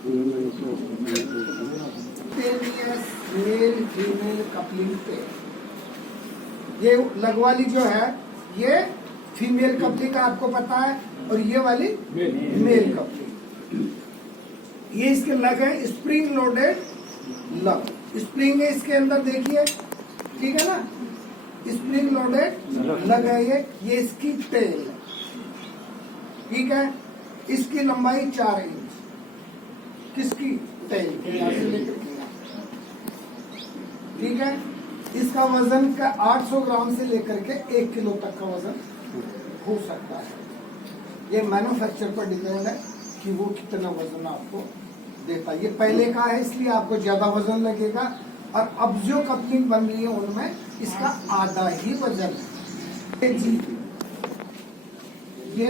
Male female coupling पे ये लगवाली जो है ये फीमेल कपलिंग का आपको पता है, और ये वाली मेल कपलिंग। ये इसके लग है स्प्रिंग लोडेड लग, स्प्रिंग है इसके अंदर देखिए, ठीक है ना, स्प्रिंग लोडेड लग है ये इसकी टेल है, ठीक है। इसकी लंबाई 4 इंच, किसकी टेल के यहाँ से लेकर के यहाँ, ठीक है। इसका वजन का 800 ग्राम से लेकर के 1 किलो तक का वजन हो सकता है। ये मैन्युफैक्चर पर डिपेंड है कि वो कितना वजन आपको देता है। ये पहले का है इसलिए आपको ज्यादा वजन लगेगा, और अब जो कपलिंग बन रही है उनमें इसका आधा ही वजन है जी। ये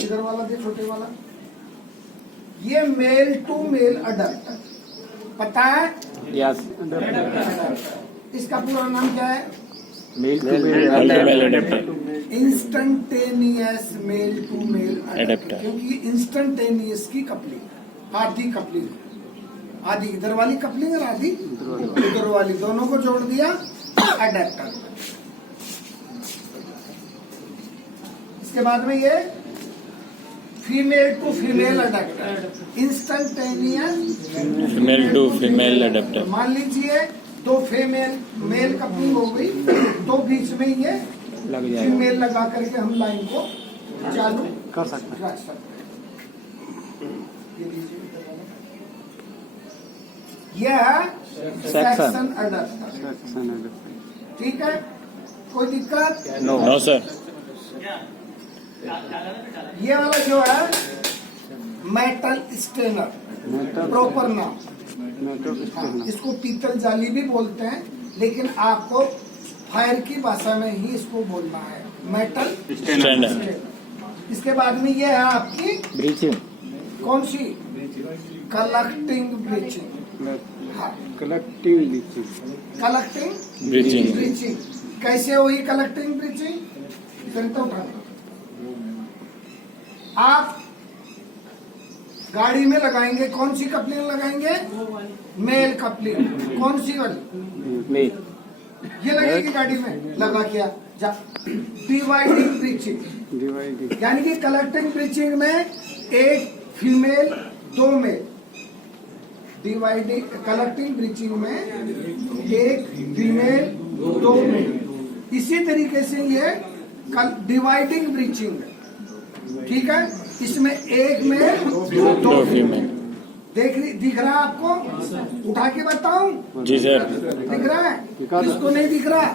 इधर वाला दे, छोटे वाला, ये मेल टू मेल अडल्टर, पता है? यस। इसका पूरा नाम क्या है? Male to male adapter. Instantaneous male to male adapter, क्योंकि इंस्टंटेनियस की कपलिंग, आधी कपलिंग, आधी इधर वाली कपलिंग और आधी इधर वाली, दोनों को जोड़ दिया अडेप्टर। इसके बाद में ये female to female adapter, instantaneous female to female adapter. मान लीजिए 2 फीमेल मेल कपलिंग हो गई, तो बीच में ये लग जाएगा, फीमेल लगा करके हम लाइन को चालू कर सकते हैं। रख सकते हैं। ये है सेक्शन अडेप्टर, ठीक है। कोई दिक्कत? No sir. ये वाला जो है मेटल स्टेनर, प्रॉपर नाम, इसको पीतल जाली भी बोलते हैं, लेकिन आपको फायर की भाषा में ही इसको बोलना है, मेटल स्टेनर। इसके बाद में ये है आपकी ब्रीचिंग, कौन सी? Collecting breeching, collecting bleaching, collecting breeching. Breeching कैसे हुई कलेक्टिंग ब्रीचिंग? फिर तो उठा, आप गाड़ी में लगाएंगे कौन सी कपलिंग लगाएंगे? Mail coupling. कौन सी वाली? मेल। ये लगेगी गाड़ी में, लगा क्या जा। डिवाइडिंग ब्रीचिंग, डिवाइडिंग, यानी कि कलेक्टिंग ब्रीचिंग में 1 female 2 male, dividing collecting breeching में 1 फीमेल 2 मेल। इसी तरीके से ये डिवाइडिंग ब्रीचिंग है, ठीक है। इसमें 1 मेल 2 फीमेल। दिख रहा है आपको? उठा के बताऊं? जी सर। दिख रहा है? किसको नहीं दिख रहा?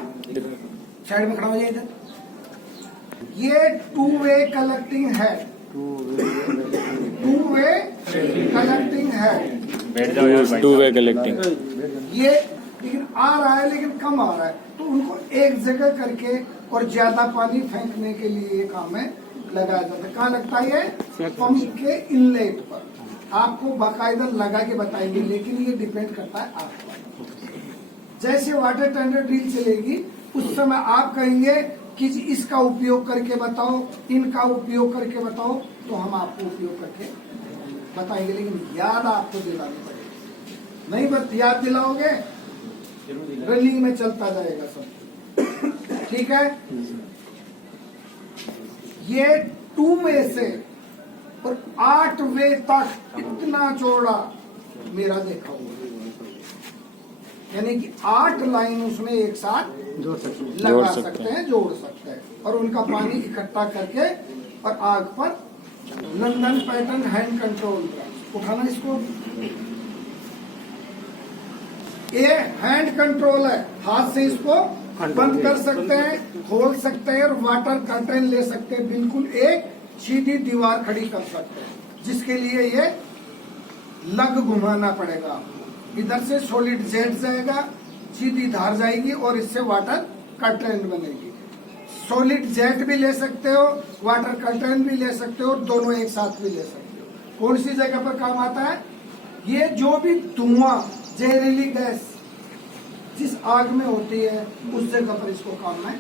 साइड में खड़ा हो जाए इधर। ये 2 वे कलेक्टिंग है, 2 वे कलेक्टिंग है। Two way collecting. ये लेकिन आ रहा है, लेकिन कम आ रहा है, तो उनको एक जगह करके और ज्यादा पानी फेंकने के लिए ये काम है लगाया जाता है। कहाँ लगता है ये? पंप के इनलेट पर। आपको बाकायदा लगा के बताएंगे, लेकिन ये डिपेंड करता है आप पर। जैसे वाटर टेंडर ड्रिल चलेगी उस समय आप कहेंगे कि इसका उपयोग करके बताओ, इनका उपयोग करके बताओ, तो हम आपको उपयोग करके बताएंगे, लेकिन याद आपको दिलानी पड़ेगी। नहीं बस याद दिलाओगे, रनिंग में चलता जाएगा सब, ठीक है। ये 2 में से और 8 वे तक इतना चौड़ा मेरा देखा हुआ, यानी कि 8 लाइन उसमें एक साथ लगा सकते हैं, जोड़ सकते हैं, और उनका पानी इकट्ठा करके और आग पर लंदन पैटर्न हैंड कंट्रोल उठाना। इसको ये हैंड कंट्रोल है, हाथ से इसको बंद कर सकते हैं, खोल सकते हैं, और वाटर कर्टेन ले सकते हैं, बिल्कुल एक सीधी दीवार खड़ी कर सकते हैं, जिसके लिए ये लग घुमाना पड़ेगा। इधर से सॉलिड जेट जाएगा, सीधी धार जाएगी और इससे वाटर कर्टेन बनेगी। सॉलिड जेट भी ले सकते हो, वाटर कर्टेन भी ले सकते हो, दोनों एक साथ भी ले सकते हो। कौन सी जगह पर काम आता है? ये जो भी धुआं, जहरीली गैस जिस आग में होती है उस जगह पर इसको काम में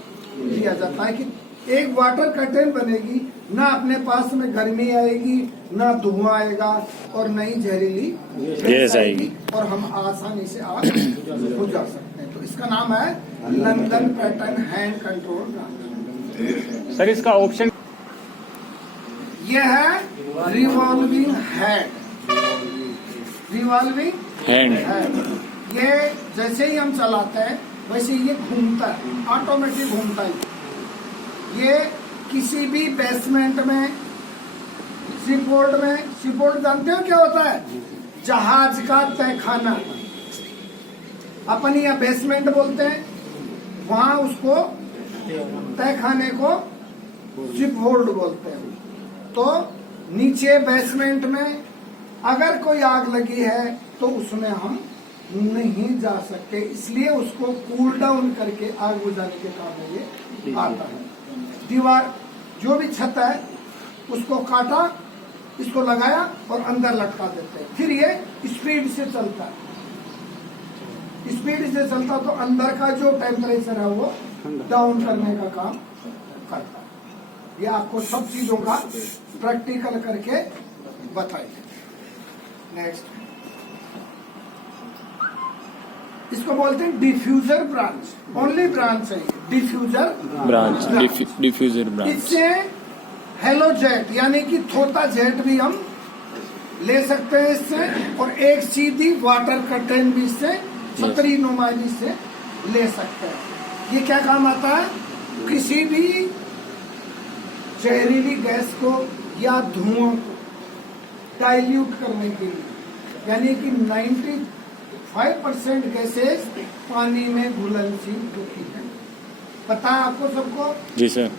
लिया जाता है कि एक वाटर कर्टेन बनेगी, ना अपने पास में गर्मी आएगी, ना धुआं आएगा और न ही जहरीली गैस आएगी और हम आसानी से आग बुझा सकते हैं। तो इसका नाम है London pattern hand control. Sir इसका ऑप्शन यह है रिवॉल्विंग हेड, रिवॉल्विंग हैंड। ये जैसे ही हम चलाते हैं वैसे ये घूमता है, ऑटोमेटिक घूमता है। ये किसी भी बेसमेंट में, शिपबोर्ड में, शिपबोर्ड जानते हो क्या होता है? जहाज का तहखाना, अपन यहाँ बेसमेंट बोलते हैं, वहां उसको तहखाने को शिपबोर्ड बोलते हैं। तो नीचे बेसमेंट में अगर कोई आग लगी है तो उसमें हम नहीं जा सकते, इसलिए उसको कूल डाउन करके आग बुझाने के काम में ये आता है। दीवार जो भी छत है उसको काटा, इसको लगाया और अंदर लटका देते हैं। फिर ये स्पीड से चलता है, स्पीड से चलता तो अंदर का जो टेम्परेचर है वो डाउन करने का काम करता है। ये आपको सब चीजों का प्रैक्टिकल करके बताइए। नेक्स्ट, इसको बोलते हैं डिफ्यूजर ब्रांच, ओनली ब्रांच है डिफ्यूजर ब्रांच, डिफ्यूजर ब्रांच। इससे हेलो जेट यानी कि थोता जेट भी हम ले सकते हैं इससे, और एक सीधी वाटर कर्टेन भी इससे, छतरी नुमा भी इससे ले सकते हैं। ये क्या काम आता है? किसी भी जहरीली गैस को या धुआं को डाइल्यूट करने के लिए, यानी कि 95% गैसेस पानी में घुलनशील होती है। पता है आपको सबको? जी सर।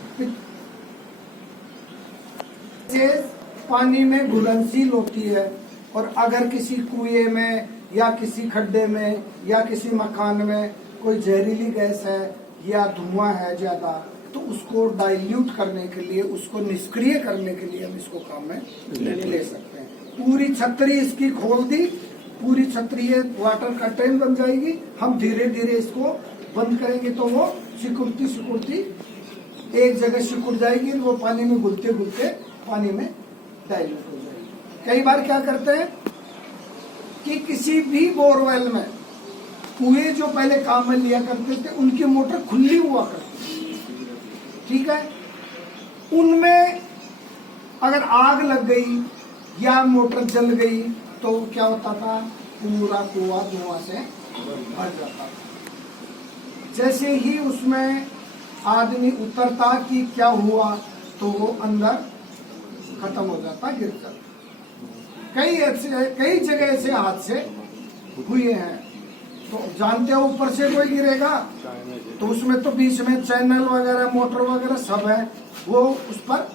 गैसेस पानी में घुलनशील होती है, और अगर किसी कुएं में या किसी खड्डे में या किसी मकान में कोई जहरीली गैस है या धुआं है ज्यादा, तो उसको डाइल्यूट करने के लिए, उसको निष्क्रिय करने के लिए हम इसको काम में ले सकते हैं। पूरी छतरी इसकी खोल दी, पूरी छतरी वाटर कर्टेन बन जाएगी। हम धीरे धीरे इसको बंद करेंगे तो वो सिकुड़ती सिकुड़ती एक जगह सिकुड़ जाएगी, वो पानी में घुलते घुलते पानी में डाइल्यूट हो जाएगी। कई बार क्या करते हैं कि किसी भी बोरवेल में कुएं जो पहले काम में लिया करते थे उनकी मोटर खुली हुआ करती, ठीक है, उनमें अगर आग लग गई या मोटर जल गई तो क्या होता था? पूरा कुआं धुआं से भर जाता था। जैसे ही उसमें आदमी उतरता कि क्या हुआ तो वो अंदर खत्म हो जाता, गिर जाता। कई जगह ऐसे हादसे हुए हैं। तो जानते हो ऊपर से कोई गिरेगा तो उसमें तो बीच में चैनल वगैरह, मोटर वगैरह सब है, वो उस पर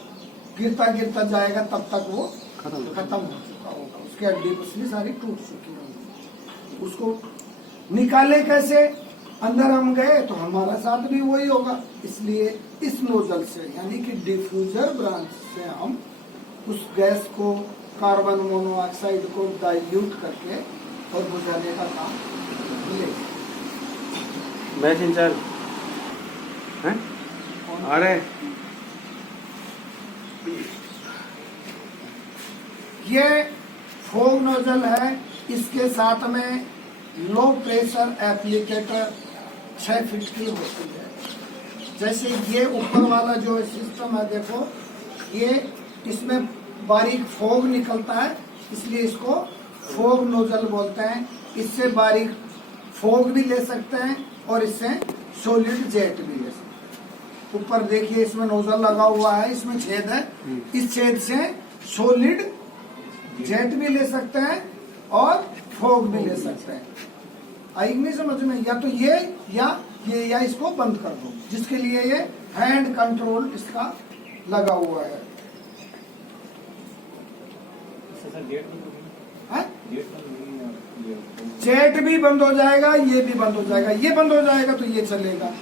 गिरता गिरता जाएगा, तब तक वो खत्म हो चुका होगा, उसकी हड्डी उसमें सारी टूट चुकी होगी। उसको निकाले कैसे? अंदर हम गए तो हमारा साथ भी वही होगा। इसलिए इस नोजल से, यानी कि डिफ्यूजर ब्रांच से हम उस गैस को, कार्बन मोनोऑक्साइड को डाइल्यूट करके और बुझाने का काम ले। बैच इंचार्ज हैं? अरे ये फोग नोजल है, इसके साथ में लो प्रेशर एप्लीकेटर 6 फीट की होती है। जैसे ये ऊपर वाला जो सिस्टम है, देखो ये इसमें बारीक फोग निकलता है, इसलिए इसको फोग नोजल बोलते हैं। इससे बारीक फोग भी ले सकते हैं और इससे सॉलिड जेट भी ले सकते हैं। ऊपर देखिए इसमें नोजल लगा हुआ है, इसमें छेद है, इस छेद से सॉलिड जेट भी ले सकते हैं और फोग भी ले सकते हैं। आई नहीं समझ में? या तो ये या इसको बंद कर दो, जिसके लिए ये हैंड कंट्रोल इसका लगा हुआ है। जेट भी बंद हो जाएगा, ये भी बंद हो जाएगा। ये बंद हो जाएगा तो ये चलेगा,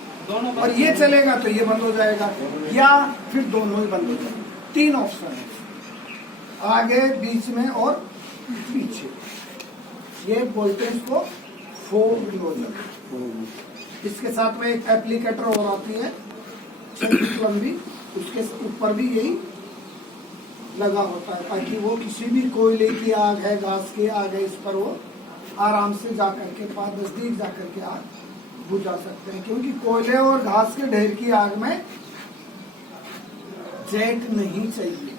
और ये चलेगा तो ये बंद हो जाएगा, या फिर दोनों ही बंद हो जाएगा। 3 ऑप्शन है, आगे, बीच में और पीछे। ये बोलते हैं इसको फोग नोजल। इसके साथ में एक एप्लीकेटर और आती है 6 फीट लंबी, उसके ऊपर भी यही लगा होता है, ताकि वो किसी भी कोयले की आग है, घास की आग है, इस पर वो आराम से जा करके पास नजदीक जा करके आग बुझा सकते हैं। क्योंकि कोयले और घास के ढेर की आग में जेट नहीं चाहिए।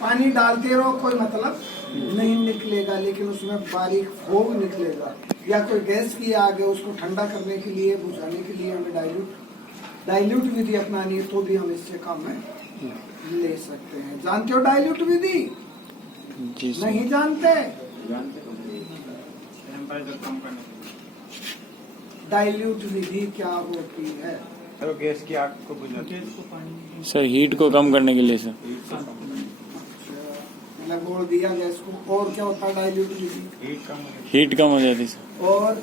पानी डालते रहो कोई मतलब नहीं निकलेगा, लेकिन उसमें बारीक फोग निकलेगा। या कोई गैस की आग है, उसको ठंडा करने के लिए, बुझाने के लिए हमें डाइल्यूट विधि अपनानी है, तो भी हम इससे काम में ले सकते हैं। जानते हो डाइल्यूट विधि? जी सर। नहीं जानते? डाइल्यूट विधि क्या होती है? तो गैस की आग को बुझाते हैं। सर हीट को कम करने के लिए सर। मैंने बोल दिया गैस को। और क्या होता है डाइल्यूट विधि? हीट कम हो जाती सर। और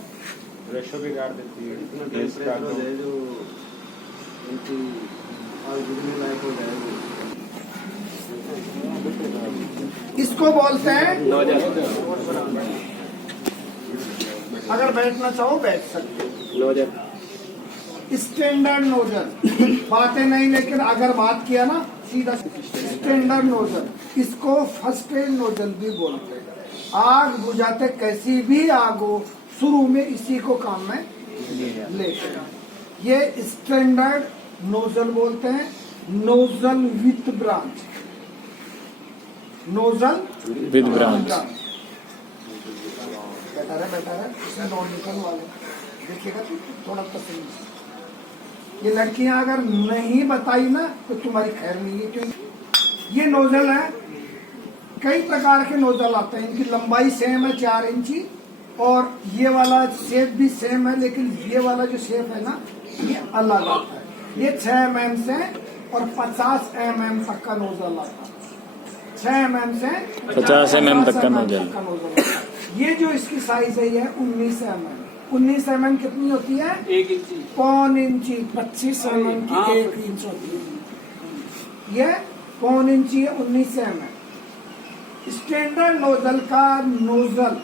रेशो बिगाड़ देती है गैस का जो उनकी आग बुझने लायक हो जाएगी। इसको बोलते हैं, अगर बैठना चाहो बैठ सकते हो, स्टैंडर्ड नोजल। बातें नहीं, लेकिन अगर बात किया ना सीधा स्टैंडर्ड नोजल। इसको फर्स्ट एड नोजल भी बोलते हैं। आग बुझाते कैसी भी आग हो, शुरू में इसी को काम में लेते हैं। ये स्टैंडर्ड नोजल बोलते हैं। Nozzle with branch, nozzle with branch. बेटा है इसमें नॉन निकल वाले देखिएगा तो थोड़ा पसंद। ये लड़कियां अगर नहीं बताई ना तो तुम्हारी खैर नहीं है। क्योंकि ये नोजल है, कई प्रकार के नोजल आते हैं। इनकी लंबाई सेम है 4 इंची, और ये वाला शेप भी सेम है, लेकिन ये वाला जो शेप है ना ये अलग आता है। ये 6 mm से और 50 mm तक का नोजल आता है। 6 mm से 50 mm तक का नोजल। ये जो इसकी साइज है ये 19 mm। 19 mm कितनी होती है? 1 इंची। पौन इंची। 25 mm की 1 इंच होती है। ये पौन इंची है, 19 mm। स्टैंडर्ड नोजल का नोजल,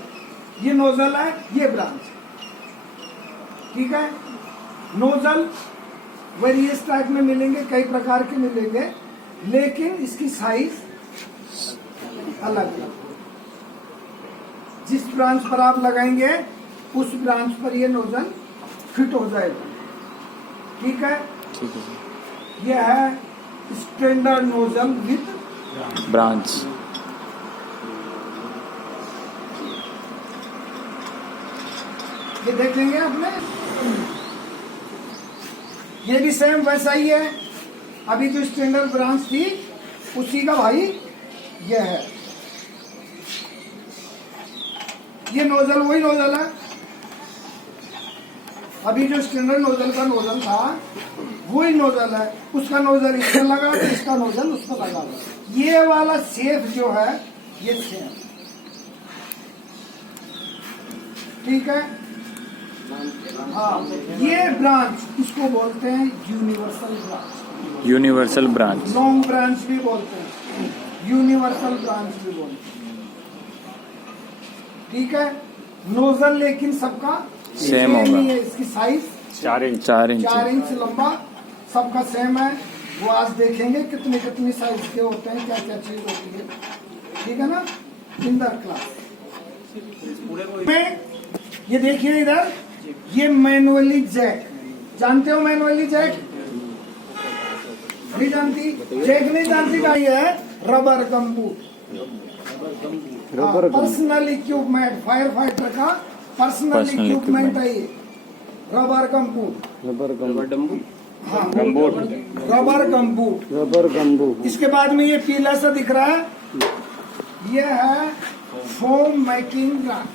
ये नोजल है, ये ब्रांच। ठीक है। नोजल वेरियस टाइप में मिलेंगे, कई प्रकार के मिलेंगे, लेकिन इसकी साइज अलग अलग। जिस ब्रांच पर आप लगाएंगे उस ब्रांच पर ये नोजल फिट हो जाएगा। ठीक है। ठीक है सर। ये है स्टैंडर्ड नोजल विथ ब्रांच। ये देख लेंगे आपने, ये भी सेम वैसा ही है। अभी जो स्टैंडर्ड ब्रांच थी उसी का भाई ये है। ये नोजल वही नोजल है। अभी जो स्टैंडर्ड नोजल का नोजल था वही नोजल है। उसका नोजल इस पर लगा तो इसका नोजल उस पर लगा। ये वाला शेप जो है ये सेम। ठीक है। हाँ, ये ब्रांच इसको बोलते हैं universal branch. Universal branch. Long branch भी बोलते हैं, यूनिवर्सल ब्रांच भी बोलते हैं। ठीक है। नोजल लेकिन सबका सेम होगा। ही है। इसकी साइज 4 इंच लंबा, सबका सेम है। वो आज देखेंगे कितनी कितनी साइज के होते हैं, क्या क्या चीज होती है। ठीक है ना। इंदर क्लास में ये देखिए इधर, ये मैनुअली जैक। जानते हो मैनुअली जैक? नहीं जानती? जैक नहीं जानती भाई? है rubber gumboot. Personal equipment, fire fighter का पर्सनल इक्विपमेंट है ये रबर गम्बूट। हाँ, रबर गम्बूट। इसके बाद में ये पीला सा दिख रहा है, ये है foam making branch.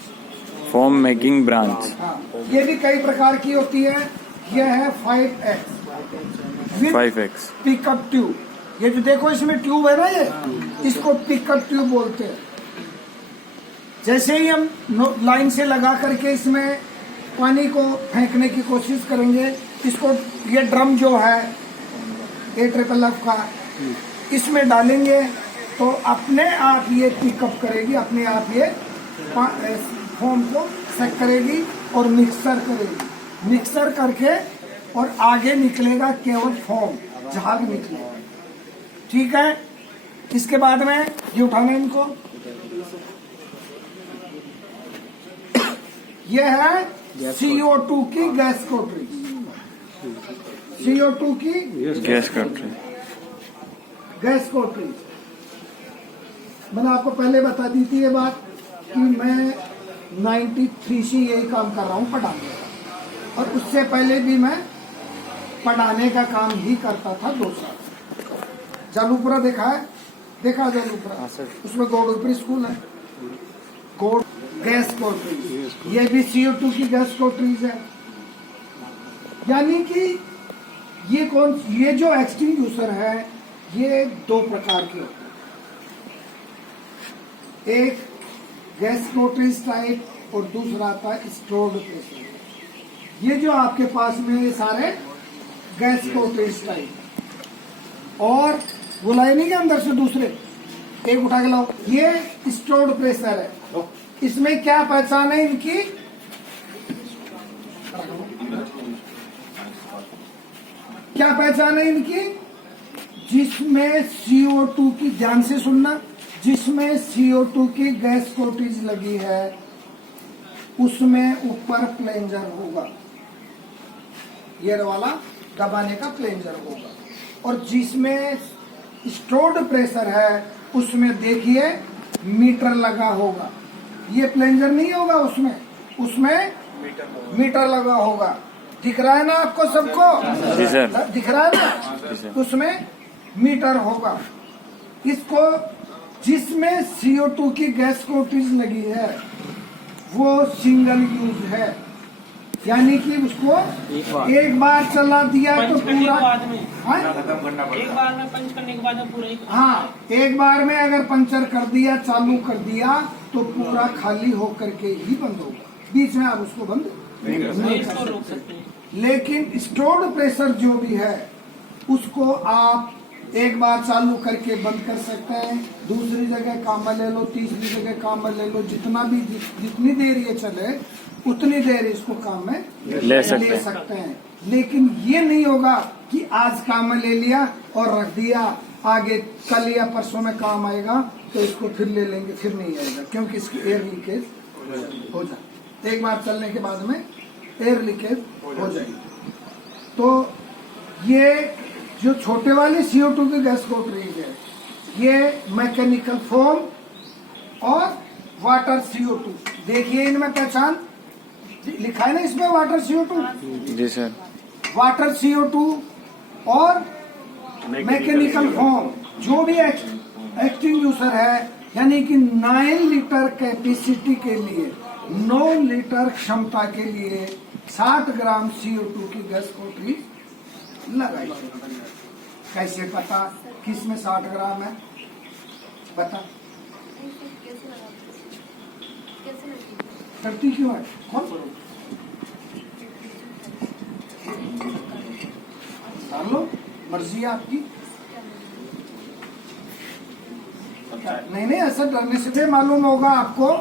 Form making branch. हाँ, ये भी कई प्रकार की होती है। यह है 5X पिकअप ट्यूब। ये जो देखो इसमें ट्यूब है ना, ये इसको पिकअप ट्यूब बोलते हैं। जैसे ही हम लाइन से लगा करके इसमें पानी को फेंकने की कोशिश करेंगे, इसको ये ड्रम जो है AFFF का, इसमें डालेंगे तो अपने आप ये पिकअप करेगी, अपने आप ये फोम को सेक करेगी और मिक्सर करेगी। मिक्सर करके और आगे निकलेगा केवल फोम, झाग निकलेगा। ठीक है। इसके बाद में ये उठाना है इनको। ये है CO2 की गैस कोटरी, CO2 की गैस कटरी। गैस कोटरी। मैंने आपको पहले बता दी थी ये बात कि मैं 93 से यही काम कर रहा हूँ पढ़ाने का, और उससे पहले भी मैं पढ़ाने का काम ही करता था 2 साल। जालूपुरा देखा है? देखा जालूपुरा? उसमें गौडूपुरी स्कूल है, गौड गैस कोटरीज। ये भी CO2 की गैस कोटरीज है। यानी कि ये जो एक्सटिंग्यूशर है ये 2 प्रकार के होते हैं, एक गैस कोटरीज टाइप और दूसरा आता है स्टोर्ड प्रेशर। ये जो आपके पास में ये सारे गैस कोटरीज टाइप, और बुलाए नहीं के अंदर से दूसरे एक उठा के लाओ। ये स्टोर्ड प्रेशर है। इसमें क्या पहचान है इनकी? क्या पहचान है इनकी? जिसमें CO2 की, ध्यान से सुनना, जिसमें CO2 की गैस कोटरीज लगी है उसमें ऊपर प्लेंजर होगा, ये वाला दबाने का प्लेंजर होगा, और जिसमें स्टोर्ड प्रेशर है उसमें देखिए मीटर लगा होगा। ये प्लेंजर नहीं होगा, उसमें मीटर लगा होगा। दिख रहा है ना आपको सबको? जी सर। दिख रहा है ना? उसमें मीटर होगा। इसको जिसमें CO2 की गैस कोटरीज लगी है वो सिंगल यूज है, यानी कि उसको एक बार चला दिया तो पूरा, एक बार में पंच करने के बाद पूरा ही, हाँ, एक बार में अगर पंचर कर दिया, चालू कर दिया तो पूरा खाली होकर के ही बंद होगा, बीच में आप उसको बंद नहीं कर इसको रोक सकते। सकते हैं। लेकिन स्टोर्ड प्रेशर जो भी है उसको आप एक बार चालू करके बंद कर सकते हैं, दूसरी जगह काम में ले लो, तीसरी जगह काम में ले लो, जितनी देर ये चले उतनी देर इसको काम में ले सकते हैं। लेकिन ये नहीं होगा कि आज काम में ले लिया और रख दिया, आगे कल या परसों में काम आएगा तो इसको फिर ले लेंगे, फिर नहीं आएगा, क्योंकि इसकी एयर लीकेज हो जाए। एक बार चलने के बाद में एयर लीकेज हो जाएगी। तो ये जो छोटे वाली CO2 की गैस कोटरीज है ये मैकेनिकल फोम और वाटर CO2। देखिए इनमें पहचान लिखा है ना, इसमें वाटर CO2। जी सर। वाटर CO2 और मैकेनिकल फोम जो भी एक्सटिंग्यूशर है, यानी कि 9 लीटर कैपेसिटी के लिए, 9 लीटर क्षमता के लिए 60 ग्राम CO2 की गैस कोटरीज लगाई। कैसे पता किसमें 60 ग्राम है? बता करती क्यों है? कौन डाल लो, मर्जी है आपकी। नहीं, ऐसा डरने से भी मालूम होगा आपको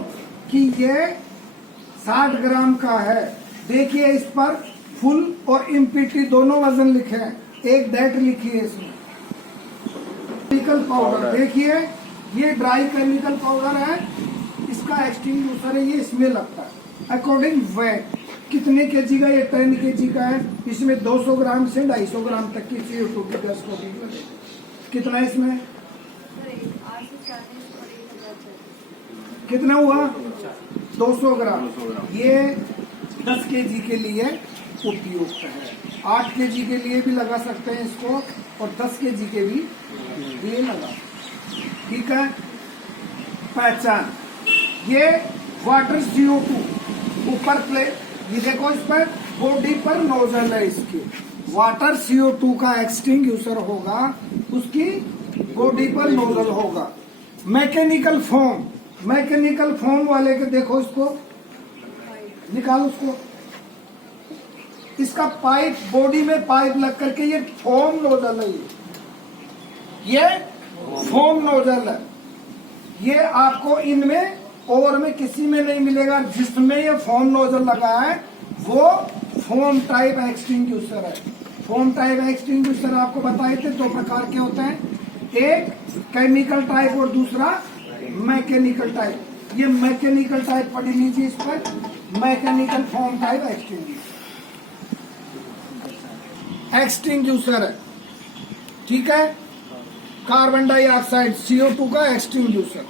कि ये 60 ग्राम का है। देखिए इस पर फुल और इम्पीटी दोनों वजन लिखे हैं, एक डेट लिखी है इसमें। केमिकल पाउडर देखिए, ये ड्राई केमिकल पाउडर है, इसका एक्सटिंग्यूशर है, ये इसमें लगता है अकॉर्डिंग वेट। कितने केजी का? ये 10 केजी का है। इसमें 200 ग्राम से 250 ग्राम तक की CO2 की गैस कोटरीज। कितना है इसमें? कितना हुआ? 200 ग्राम। ये 10 केजी के लिए उपयुक्त है। 8 केजी के लिए भी लगा सकते हैं इसको, और 10 केजी के भी लिए लगा। ठीक है। पहचान, ये वाटर CO2 ऊपर प्लेट, ये देखो इस पर बॉडी पर नोजल है इसकी। वाटर CO2 का एक्सटिंग्यूशर होगा, उसकी बॉडी पर नोजल होगा। मैकेनिकल फोम, मैकेनिकल फोम वाले के देखो, इसको निकालो, उसको, इसका पाइप, बॉडी में पाइप लग करके ये फोम नोजल है, ये फोम नोजल है। ये आपको इनमें और में किसी में नहीं मिलेगा। जिसमें ये फोम नोजल लगा है वो फोम टाइप एक्सटिंग्यूशर है। फोम टाइप एक्सटिंग्यूशर आपको बताए थे 2 प्रकार के होते हैं, एक केमिकल टाइप और दूसरा मैकेनिकल टाइप। ये मैकेनिकल टाइप पढ़ लीजिए, इस पर मैकेनिकल फॉर्म टाइप एक्सटिंग्यूशर है, ठीक है। कार्बन डाइऑक्साइड CO2 का एक्सटिंग्यूशर।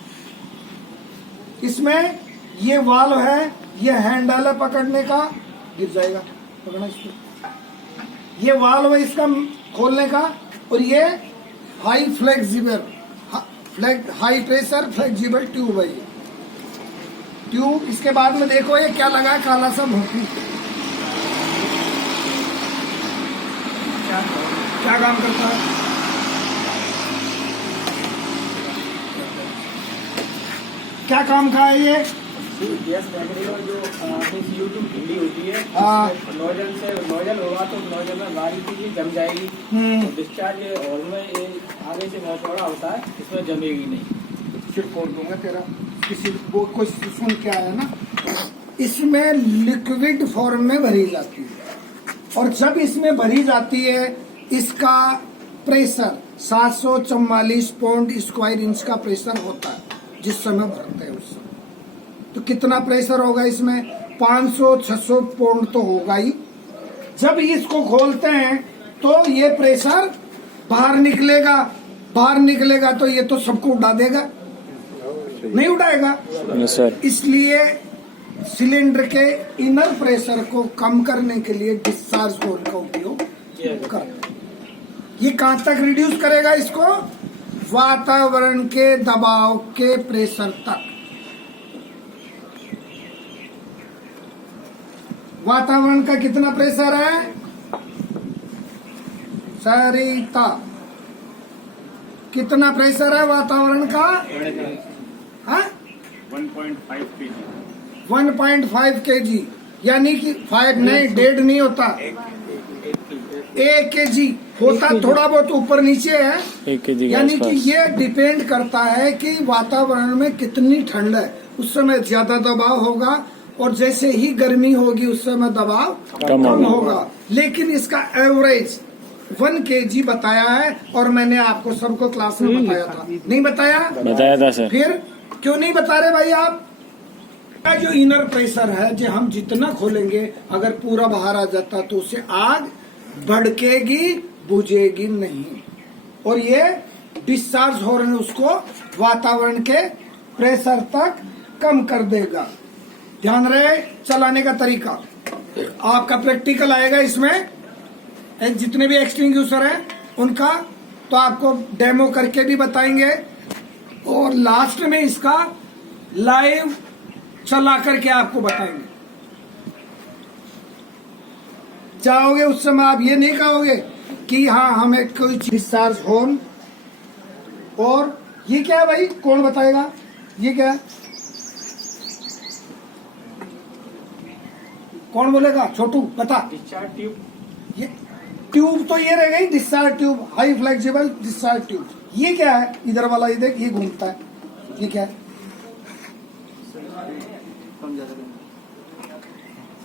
इसमें ये वाल्व है, ये हैंडल है पकड़ने का, गिर जाएगा पकड़ना इसको। ये वाल्व है इसका खोलने का, और ये high flexible high pressure flexible tube है ये ट्यूब। इसके बाद में देखो ये क्या लगा है, काला सा भोंपू। क्या काम करता है? क्या काम का है ये? गैस बैटरी जो CO2 ठंडी होती है, हाँ। नोजल होगा तो नोजल में गाड़ी की जम जाएगी। डिस्चार्ज हॉल में ये आगे से बहुत चौड़ा होता है, इसमें जमेगी नहीं। फिर खोल दूंगा तेरा, किसी वो कोई सुन के आया ना। इसमें लिक्विड फॉर्म में भरी जाती है, और जब इसमें भरी जाती है इसका प्रेशर 744 पाउंड स्क्वायर इंच का प्रेशर होता है जिस समय भरते हैं उस समय। तो कितना प्रेशर होगा इसमें? 500-600 पाउंड तो होगा ही। जब इसको खोलते हैं तो ये प्रेशर बाहर निकलेगा, बाहर निकलेगा तो ये तो सबको उड़ा देगा, नहीं उड़ाएगा। सर इसलिए सिलेंडर के इनर प्रेशर को कम करने के लिए डिस्चार्ज होल का उपयोग करते हैं। ये कहां तक रिड्यूस करेगा इसको? वातावरण के दबाव के प्रेशर तक। वातावरण का कितना प्रेशर है सरिता? कितना प्रेशर है वातावरण का? 1.5 kg, यानी कि 5 नहीं, 1.5 नहीं होता, 1 kg होता, थोड़ा बहुत ऊपर नीचे है। 1 kg यानी कि ये डिपेंड करता है कि वातावरण में कितनी ठंड है, उस समय ज्यादा दबाव होगा, और जैसे ही गर्मी होगी उस समय दबाव कम होगा। लेकिन इसका एवरेज 1 kg बताया है, और मैंने आपको सबको क्लास में बताया था, नहीं बताया? बताया था सर। फिर क्यों नहीं बता रहे भाई आप? जो इनर प्रेशर है, जो हम जितना खोलेंगे अगर पूरा बाहर आ जाता तो उससे आग भड़केगी, बुझेगी नहीं, और ये डिस्चार्ज हो रहे उसको वातावरण के प्रेशर तक कम कर देगा। ध्यान रहे चलाने का तरीका। आपका प्रैक्टिकल आएगा इसमें, जितने भी एक्सटिंग्यूशर है उनका, तो आपको डेमो करके भी बताएंगे, और लास्ट में इसका लाइव चला करके आपको बताएंगे। जाओगे उस समय आप ये नहीं कहोगे कि हाँ हमें कोई डिस्चार्ज होल। और ये क्या है भाई, कौन बताएगा? ये क्या है, कौन बोलेगा? छोटू बता। Discharge tube. ये ट्यूब तो ये रह गई, discharge tube, high flexible discharge tube. ये क्या है? इधर वाला ये देख, ये घूमता है, ये क्या है?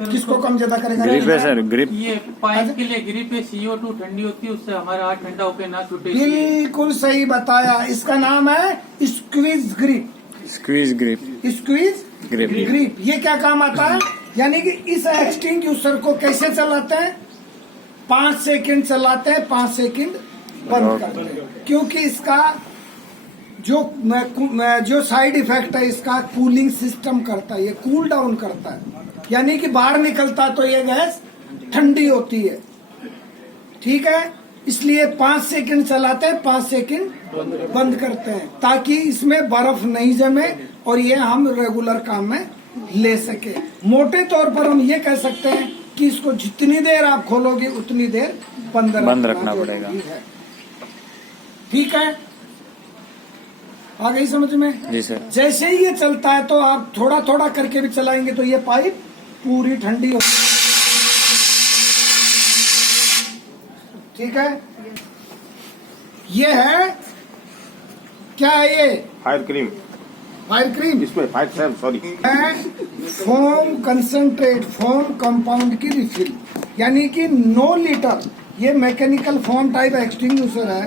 किसको कम ज्यादा करेगा? ग्रिप है सर, ग्रिप। ये पाइप के लिए ग्रिप है, CO2 ठंडी होती है, उससे हमारा हाथ ठंडा होकर ना छूटे। बिल्कुल सही बताया। इसका नाम है squeeze grip. Squeeze grip. Squeeze grip. Grip. ये क्या काम आता है? यानी कि इस एक्सटिंग्यूशर को कैसे चलाते हैं? 5 सेकंड चलाते हैं, 5 सेकंड बंद करते हैं, क्योंकि इसका जो साइड इफेक्ट है इसका कूलिंग सिस्टम करता है, ये कूल डाउन करता है, यानी कि बाहर निकलता तो ये गैस ठंडी होती है, ठीक है। इसलिए 5 सेकंड चलाते हैं, 5 सेकंड बंद करते हैं, ताकि इसमें बर्फ नहीं जमे और ये हम रेगुलर काम में ले सके। मोटे तौर पर हम ये कह सकते हैं कि इसको जितनी देर आप खोलोगे उतनी देर बंद रखना पड़ेगा, ठीक है। आ गई समझ में? जी सर। जैसे ही ये चलता है तो आप थोड़ा थोड़ा करके भी चलाएंगे तो ये पाइप पूरी ठंडी हो, ठीक है। ये है क्या है? ये फायर क्रीम। फायर क्रीम, इसमें fire Sam sorry foam concentrate, foam compound की रिफिल, यानी कि 9 लीटर। ये मैकेनिकल फोम टाइप एक्सटिंग्यूशर है,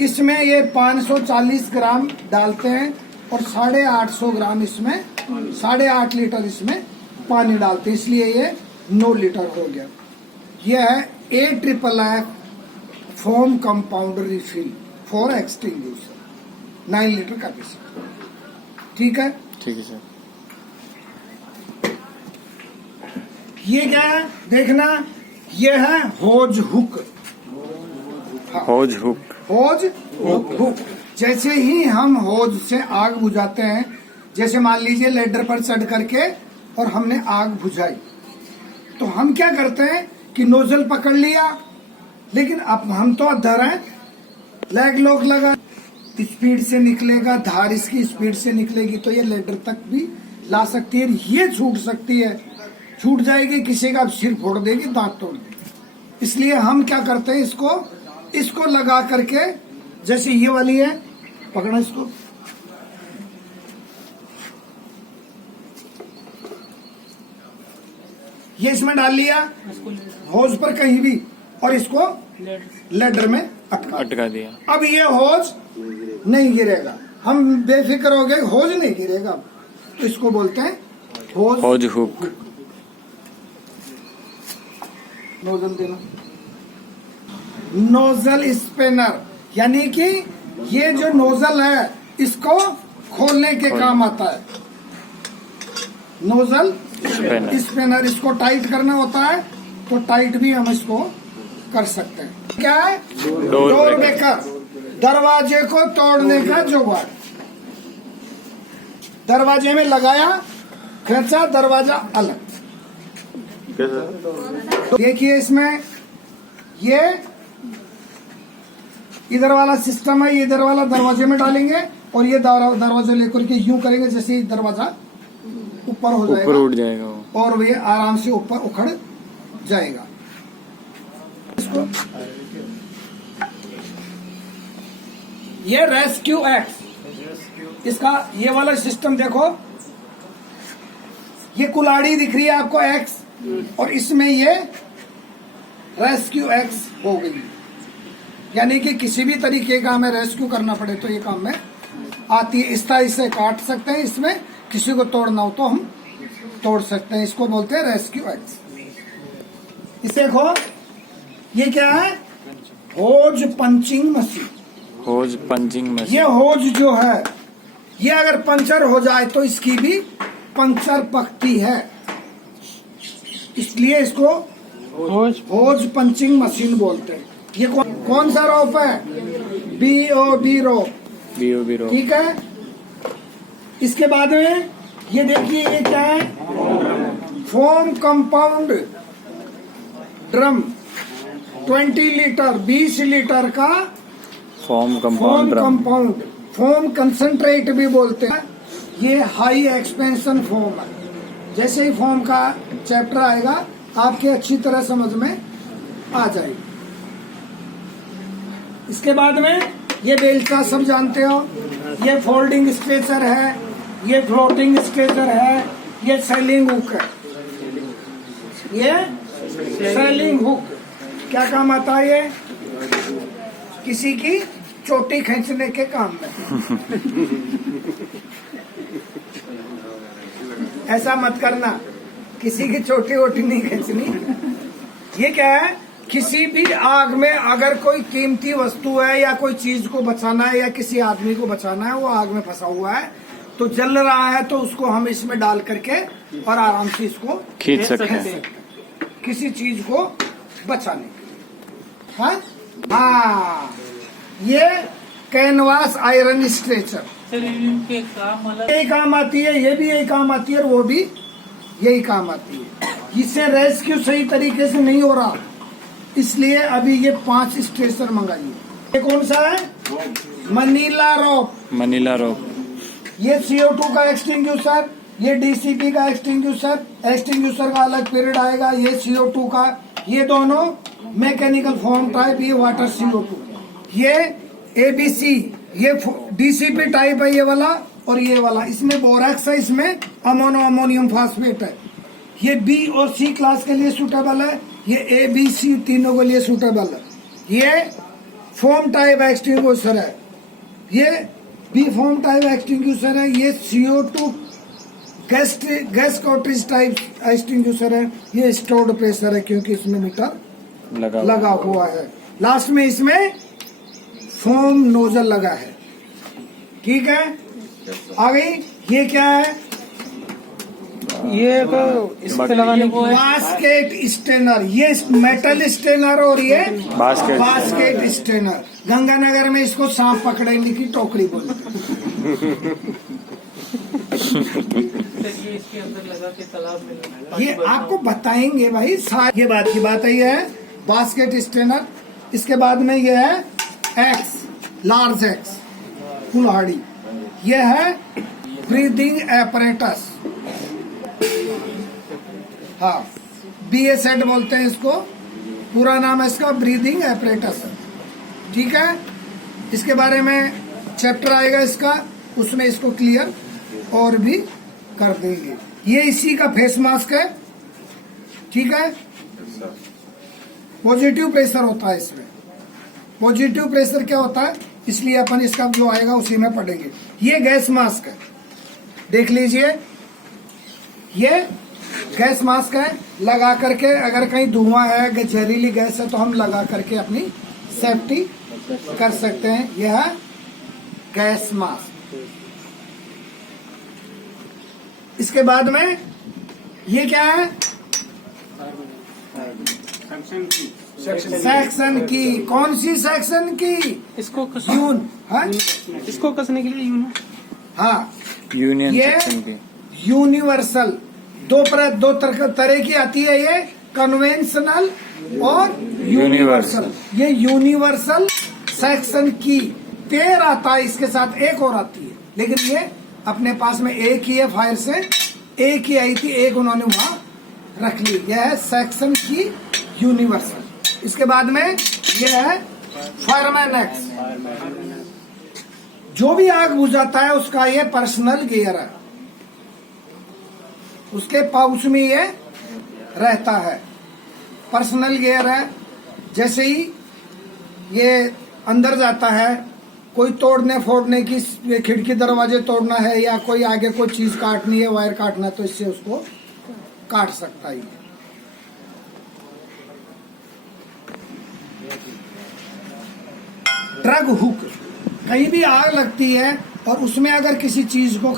इसमें ये 540 ग्राम डालते हैं और 850 ग्राम इसमें 8.5 लीटर इसमें पानी डालते हैं, इसलिए ये 9 लीटर हो गया। यह है AFFF foam compound refill for extinguisher 9 litre capacity. ठीक है, ठीक है सर। ये क्या है देखना, ये है होज हुक। होज हुक। होज हुक, जैसे ही हम होज से आग बुझाते हैं, जैसे मान लीजिए लेडर पर चढ़ करके और हमने आग बुझाई, तो हम क्या करते हैं कि नोजल पकड़ लिया, लेकिन अब हम तो अधर हैं, लैग लॉक लगा, स्पीड से निकलेगा, धार इसकी स्पीड से निकलेगी तो ये लेडर तक भी ला सकती है। ये छूट सकती है, छूट जाएगी, किसी का सिर फोड़ देगी, दांत तोड़ देगी। इसलिए हम क्या करते हैं, इसको लगा करके, जैसे ये वाली है, पकड़ा इसको, ये इसमें डाल लिया होज पर कहीं भी, और इसको लेडर में अटका दिया। अब ये होज नहीं गिरेगा, हम बेफिक्र हो गए, होज नहीं गिरेगा, तो इसको बोलते हैं होज हुक। नोजल देना, नोजल स्पिनर, यानी कि ये जो नोजल है इसको खोलने के काम आता है। नोजल स्पिनर, इसको टाइट करना होता है तो टाइट भी हम इसको कर सकते हैं। क्या है? डोर मेकर, दरवाजे को तोड़ने का जुगाड़। दरवाजे में लगाया, खींचा, दरवाजा अलग। देखिए इसमें ये इधर वाला सिस्टम है, ये इधर वाला दरवाजे में डालेंगे और ये दरवाजा लेकर के यूं करेंगे, जैसे ही दरवाजा ऊपर हो जाएगा, ऊपर उठ जाएगा वो, और ये आराम से ऊपर उखड़ जाएगा। इसको ये रेस्क्यू एक्स, इसका ये वाला सिस्टम देखो, ये कुल्हाड़ी दिख रही है आपको एक्स, और इसमें ये रेस्क्यू एक्स हो गई, यानी कि किसी भी तरीके का हमें रेस्क्यू करना पड़े तो ये काम में आती है। इस तरह से काट सकते हैं, इसमें किसी को तोड़ना हो तो हम तोड़ सकते हैं, इसको बोलते हैं रेस्क्यू एक्स। इसे देखो, ये क्या है? होज पंचिंग मशीन। होज पंचिंग मशीन। ये होज जो है, ये अगर पंचर हो जाए तो इसकी भी पंचर पकती है, इसलिए इसको होज पंचिंग मशीन बोलते हैं। ये कौन सा रोप है? BOB रोप। BOB रोप, ठीक है। इसके बाद में ये देखिए, ये क्या है? Foam compound drum, 20 litre 20 litre का foam foam compound drum. Compound, foam concentrate भी बोलते हैं। ये हाई एक्सपेंशन फोम है। जैसे ही फोम का चैप्टर आएगा आपके अच्छी तरह समझ में आ जाएगी। इसके बाद में ये बेलचा सब जानते हो, ये फोल्डिंग स्ट्रेचर है, ये फ्लोटिंग स्ट्रेचर है, ये सेलिंग हुक है। ये सेलिंग हुक क्या काम आता है? ये किसी की चोटी खींचने के काम में। ऐसा मत करना, किसी की चोटी वोटी नहीं खींचनी। ये क्या है? किसी भी आग में अगर कोई कीमती वस्तु है या कोई चीज को बचाना है या किसी आदमी को बचाना है, वो आग में फंसा हुआ है तो जल रहा है, तो उसको हम इसमें डाल करके और आराम से इसको खींच सकते हैं, किसी चीज को बचाने के लिए। हाँ, ये कैनवास आयरन स्ट्रेचर, सर इनके काम अलग, यही काम आती है, ये भी यही काम आती है और वो भी यही काम आती है। इससे रेस्क्यू सही तरीके से नहीं हो रहा, इसलिए अभी ये 5 स्ट्रेचर मंगाइए। ये कौन सा है? मनीला रोप। मनीला रोप। ये CO2 का एक्सटिंग्यूशर, ये DCP का एक्सटिंग्यूशर का अलग पीरियड आएगा, ये CO2 का, ये दोनों मैकेनिकल फॉर्म टाइप, ये वाटर CO2, ये ABC, ये DCP टाइप है ये वाला, और ये वाला इसमें बोरैक्स है, इसमें अमोनियम फास्फेट है। ये B और C क्लास के लिए सूटेबल है, ये A B C तीनों के लिए सूटेबल है। ये फोम टाइप एक्सटिंग्विशर है, ये बी फोम टाइप एक्सटिंग्विशर है, ये CO2 gas cartridge type extinguisher है, ये स्टोर्ड प्रेशर है क्योंकि इसमें मीटर लगा हुआ है। लास्ट में इसमें फोम नोजल लगा है। ठीक है, आ गई। ये क्या है? ये इस पे लगाने को है बास्केट स्टेनर। ये मेटल स्टेनर और ये बास्केट स्टेनर। गंगानगर में इसको सांप पकड़ने की टोकरी बोलते हैं। ये इसके अंदर लगा के तालाब में लगाना। ये आपको बताएंगे भाई। ये बात की बात है, ये है बास्केट स्टेनर। इसके बाद में ये है एक्स, लार्ज एक्स, कुल्हाड़ी। ये है ब्रीदिंग एपरेटस, हाँ, BA बोलते हैं इसको, पूरा नाम है इसका ब्रीदिंग एपरेटस। ठीक है, इसके बारे में चैप्टर आएगा इसका, उसमें इसको क्लियर और भी कर देंगे। ये इसी का फेस मास्क है। ठीक है, पॉजिटिव प्रेशर होता है इसमें। पॉजिटिव प्रेशर क्या होता है, इसलिए अपन इसका जो आएगा उसी में पढ़ेंगे। ये गैस मास्क है, देख लीजिए, ये गैस मास्क है। लगा करके अगर कहीं धुआं है, जहरीली गैस है, तो हम लगा करके अपनी सेफ्टी कर सकते हैं। यह है गैस मास्क। इसके बाद में ये क्या है? सेक्शन की। कौन सी सेक्शन की? इसको यून, हाँ? इसको कसने के लिए यूं हाँ, यूनियन ये सेक्शन की। यूनिवर्सल दो तरह की आती है, ये कन्वेंशनल और यूनिवर्सल। ये यूनिवर्सल सेक्शन की पेयर आता है, इसके साथ एक और आती है, लेकिन ये अपने पास में एक ही है, फायर से एक ही आई थी, एक उन्होंने वहां रख ली। यह है सेक्शन की यूनिवर्सल। इसके बाद में यह है फायरमैन एक्स। जो भी आग बुझाता है उसका ये पर्सनल गियर है, उसके पाउच में ये रहता है, पर्सनल गियर है। जैसे ही ये अंदर जाता है, कोई तोड़ने फोड़ने की, खिड़की दरवाजे तोड़ना है या कोई आगे कोई चीज काटनी है, वायर काटना है, तो इससे उसको काट सकता है। ड्रग हुक, कहीं भी आग लगती है और उसमें अगर किसी चीज को